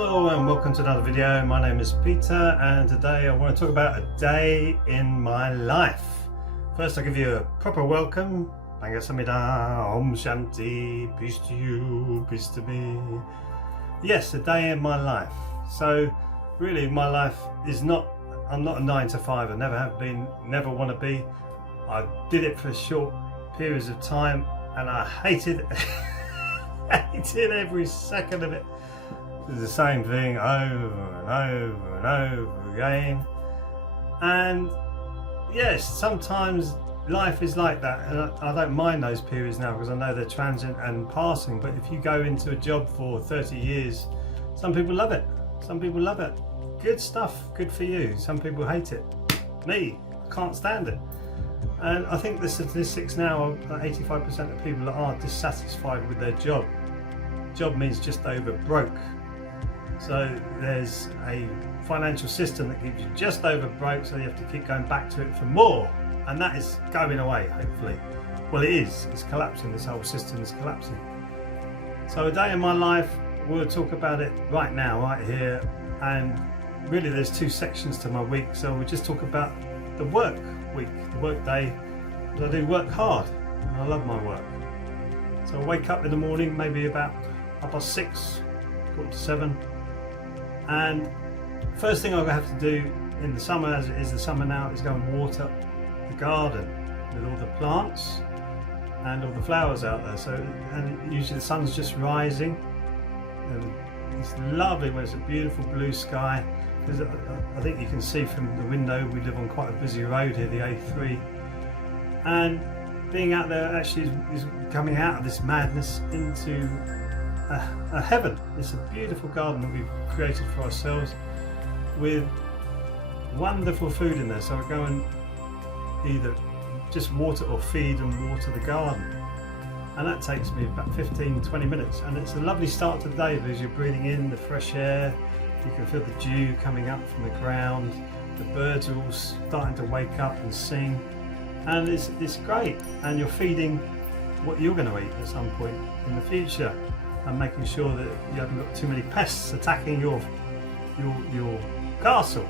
Hello and welcome to another video. My name is Peter and today I want to talk about a day in my life. First I'll give you a proper welcome. Bangasamida, Om Shanti, peace to you, peace to me. Yes, a day in my life. So really my life is not, I'm not a 9 to 5, I never have been, never want to be. I did it for short periods of time and I hated hated every second of it. It's the same thing over and over and over again. And yes, sometimes life is like that, and I don't mind those periods now because I know they're transient and passing. But if you go into a job for 30 years, some people love it, some people love it. Good stuff, good for you. Some people hate it. Me, I can't stand it. And I think the statistics now are 85% of people are dissatisfied with their job. Job means just over broke. So there's a financial system that keeps you just over broke, so you have to keep going back to it for more, and that is going away, hopefully. Well, it is, it's collapsing, this whole system is collapsing. So a day in my life, we'll talk about it right now, right here, and really there's two sections to my week, so we'll just talk about the work week, the work day. I do work hard, and I love my work. So I wake up in the morning, maybe about 6:30, 7:15. And first thing I have to do in the summer, as it is the summer now, is go and water the garden with all the plants and all the flowers out there. So, and usually the sun's just rising, and it's lovely when it's a beautiful blue sky. Because I think you can see from the window, we live on quite a busy road here, the A3, and being out there actually is coming out of this madness into a heaven. It's a beautiful garden that we've created for ourselves with wonderful food in there. So I go and either just water or feed and water the garden, and that takes me about 15-20 minutes, and it's a lovely start to the day because you're breathing in the fresh air, you can feel the dew coming up from the ground, the birds are all starting to wake up and sing, and it's great. And you're feeding what you're going to eat at some point in the future, and making sure that you haven't got too many pests attacking your castle.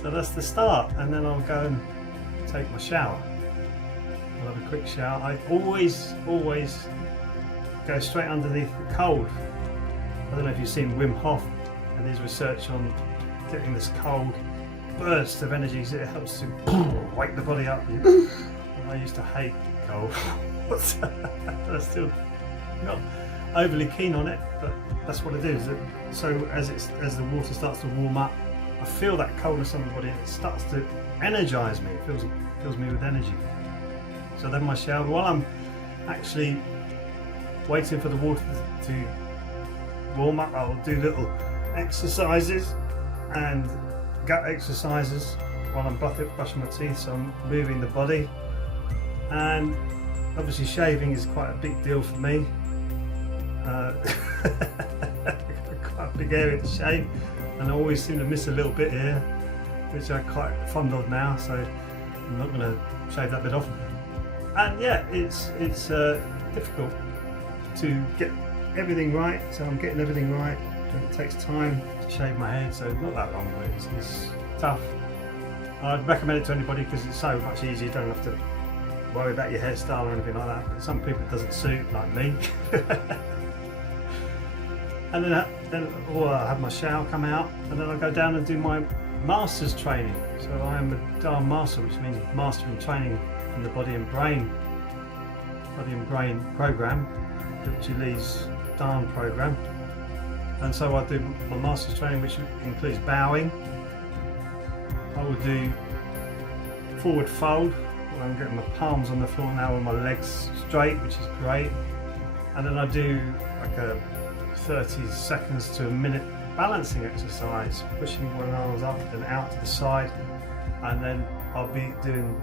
So that's the start, and then I'll go and take my shower. I'll have a quick shower. I always go straight underneath the cold. I don't know if you've seen Wim Hof and his research on getting this cold burst of energy, so it helps to wake the body up. I used to hate cold. I'm still not overly keen on it, but that's what it is. So as the water starts to warm up, I feel that coldness on the body, and it starts to energize me. It fills me with energy. So then my shower, while I'm actually waiting for the water to warm up, I'll do little exercises and gut exercises while I'm brushing my teeth, so I'm moving the body. And obviously shaving is quite a big deal for me. Quite a big area to shave, and I always seem to miss a little bit here, which I'm quite fond of now, so I'm not going to shave that bit off. And yeah, it's difficult to get everything right, so I'm getting everything right, and it takes time to shave my head, so not that long, but it's tough. I'd recommend it to anybody because it's so much easier. You don't have to worry about your hairstyle or anything like that, but some people it doesn't suit, like me. And then I have my shower, come out, and then I go down and do my master's training. So I am a Dahn Master, which means Master in Training in the Body and Brain program, which leads Dahn program. And so I do my master's training, which includes bowing. I will do forward fold. I'm getting my palms on the floor now with my legs straight, which is great. And then I do like a 30 seconds to a minute balancing exercise, pushing one arm up and out to the side, and then I'll be doing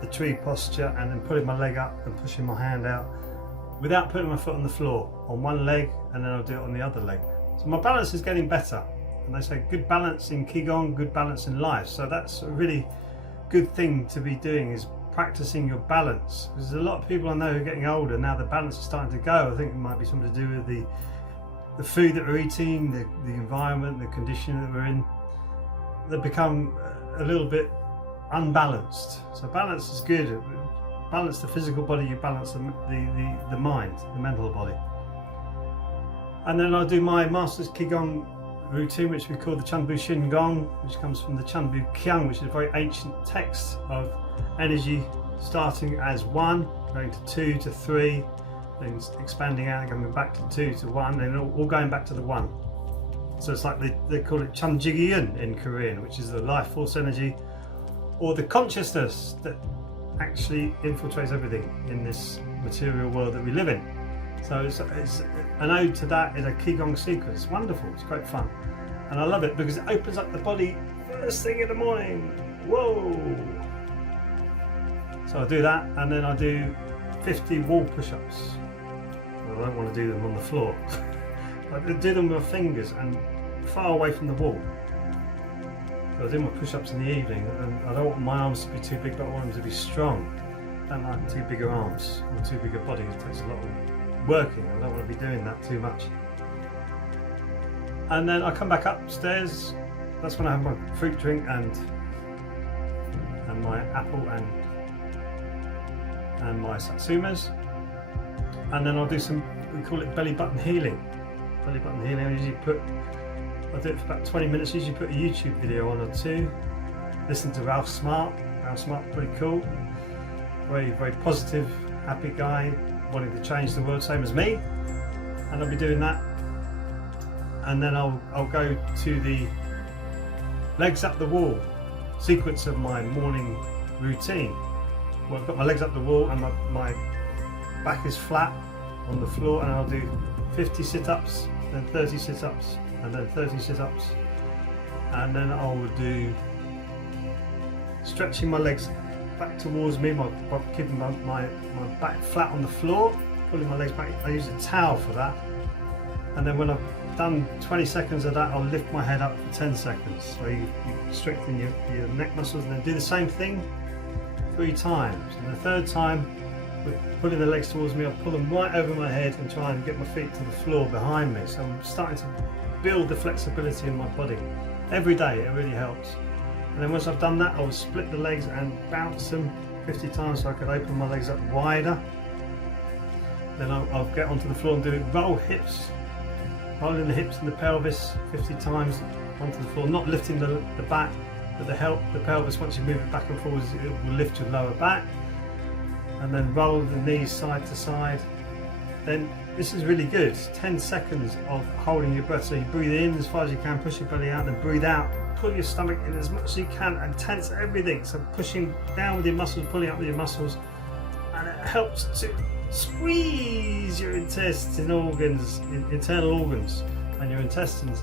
the tree posture and then putting my leg up and pushing my hand out without putting my foot on the floor, on one leg, and then I'll do it on the other leg. So my balance is getting better, and they say good balance in Qigong, good balance in life. So that's a really good thing to be doing, is practicing your balance. There's a lot of people I know who are getting older now, the balance is starting to go. I think it might be something to do with the the food that we're eating, the environment, the condition that we're in, they become a little bit unbalanced. So balance is good. Balance the physical body, you balance the mind, the mental body. And then I do my Master's Qigong routine, which we call the Chanbu Shin Gong, which comes from the Chanbu Kyung, which is a very ancient text of energy starting as 1, going to 2 to 3, then expanding out, coming back to 2 to 1, and all going back to the 1. So it's like they call it Chamjigyeon in Korean, which is the life force energy, or the consciousness that actually infiltrates everything in this material world that we live in. So it's an ode to that in a Qigong sequence. It's wonderful, it's great fun. And I love it because it opens up the body first thing in the morning. Whoa! So I do that, and then I do 50 wall push-ups. Well, I don't want to do them on the floor. I do them with my fingers and far away from the wall. So I do my push-ups in the evening, and I don't want my arms to be too big, but I want them to be strong. I don't like too bigger arms or too big a body. It takes a lot of working. I don't want to be doing that too much. And then I come back upstairs. That's when I have my fruit drink and my apple and my satsumas. And then I'll do some, we call it belly button healing. Belly button healing. I do it for about 20 minutes. Usually put a YouTube video on or two. Listen to Ralph Smart. Ralph Smart, pretty cool. Very, very positive, happy guy, wanting to change the world, same as me. And I'll be doing that. And then I'll go to the legs up the wall sequence of my morning routine. Well, I've got my legs up the wall and my back is flat on the floor, and I'll do 50 sit-ups, then 30 sit-ups, and then 30 sit-ups, and then I will do stretching my legs back towards me, keeping my back flat on the floor, pulling my legs back. I use a towel for that, and then when I've done 20 seconds of that, I'll lift my head up for 10 seconds. So you strengthen your neck muscles, and then do the same thing 3 times. And the third time, with pulling the legs towards me, I'll pull them right over my head and try and get my feet to the floor behind me. So I'm starting to build the flexibility in my body. Every day, it really helps. And then once I've done that, I'll split the legs and bounce them 50 times so I can open my legs up wider. Then I'll get onto the floor and do it. Roll hips, rolling the hips and the pelvis 50 times onto the floor, not lifting the back, but the pelvis. Once you move it back and forwards, it will lift your lower back. And then roll the knees side to side. Then this is really good. 10 seconds of holding your breath. So you breathe in as far as you can, push your belly out, then breathe out. Pull your stomach in as much as you can and tense everything. So pushing down with your muscles, pulling up with your muscles, and it helps to squeeze your internal organs and your intestines,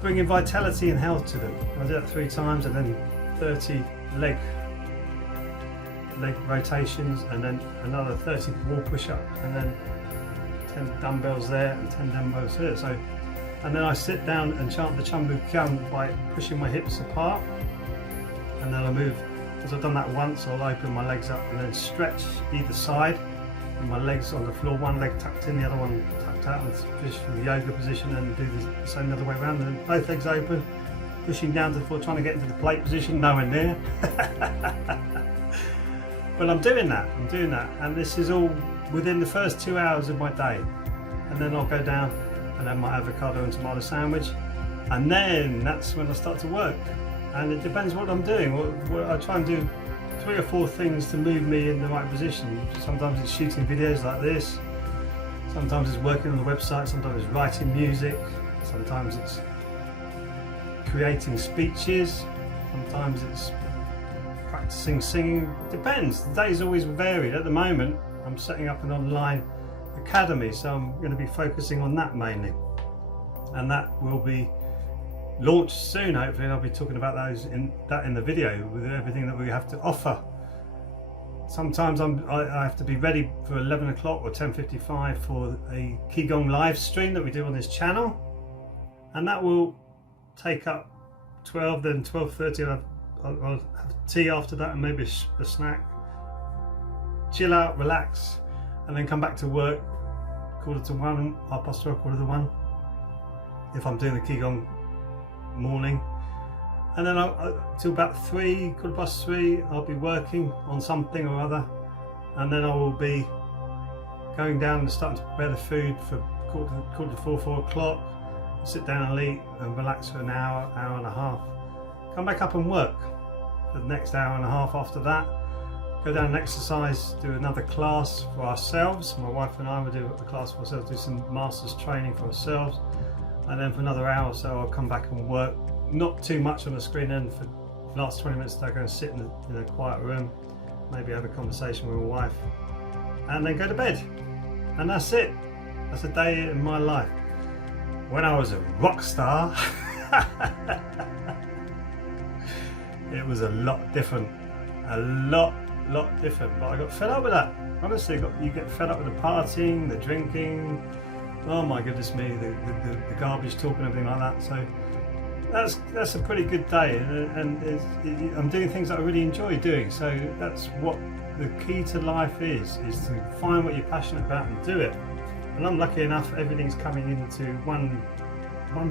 bringing vitality and health to them. I'll do that 3 times, and then 30 leg rotations, and then another 30 wall push-up, and then 10 dumbbells there and 10 dumbbells here. So, and then I sit down and chant the Chanbu Kyung by pushing my hips apart, and then I move. As I've done that once, I'll open my legs up and then stretch either side, and my legs on the floor, one leg tucked in, the other one tucked out, and position the yoga position, and do the same the other way around, and then both legs open, pushing down to the floor, trying to get into the plate position, nowhere near. But I'm doing that, and this is all within the first 2 hours of my day. And then I'll go down and have my avocado and tomato sandwich, and then that's when I start to work. And it depends what I'm doing. I try and do 3 or 4 things to move me in the right position. Sometimes it's shooting videos like this, sometimes it's working on the website, sometimes it's writing music, sometimes it's creating speeches, sometimes it's practicing singing. Depends. The day's always varied. At the moment, I'm setting up an online academy, so I'm going to be focusing on that mainly, and that will be launched soon. Hopefully, and I'll be talking about those in the video with everything that we have to offer. Sometimes I have to be ready for 11 o'clock or 10:55 for a Qigong live stream that we do on this channel, and that will take up 12, then 12:30. I'll have tea after that, and maybe a snack, chill out, relax, and then come back to work, 1:45, 1:30, if I'm doing the Qigong morning. And then till about 3, 3:15, I'll be working on something or other, and then I will be going down and starting to prepare the food for quarter to 4, 4 o'clock. Sit down and eat and relax for an hour, hour and a half. Come back up and work for the next hour and a half after that. Go down and exercise, do another class for ourselves. My wife and I will do a class for ourselves, do some master's training for ourselves. And then for another hour or so, I'll come back and work. Not too much on the screen, and for the last 20 minutes, I'll go and sit in a quiet room, maybe have a conversation with my wife, and then go to bed. And that's it. That's a day in my life. When I was a rock star, it was a lot different. A lot different. But I got fed up with that. Honestly, you get fed up with the partying, the drinking. Oh my goodness me, the garbage talk and everything like that. So that's a pretty good day, and I'm doing things that I really enjoy doing. So that's what the key to life is to find what you're passionate about and do it. And I'm lucky enough, everything's coming into one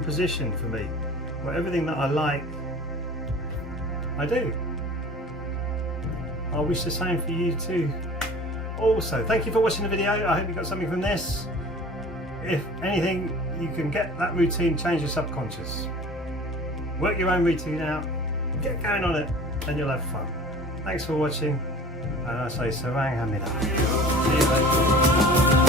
position for me, where everything that I like, I do. I wish the same for you too. Also, thank you for watching the video. I hope you got something from this. If anything, you can get that routine, change your subconscious. Work your own routine out, get going on it, and you'll have fun. Thanks for watching, and I say sarang hamida. See you later.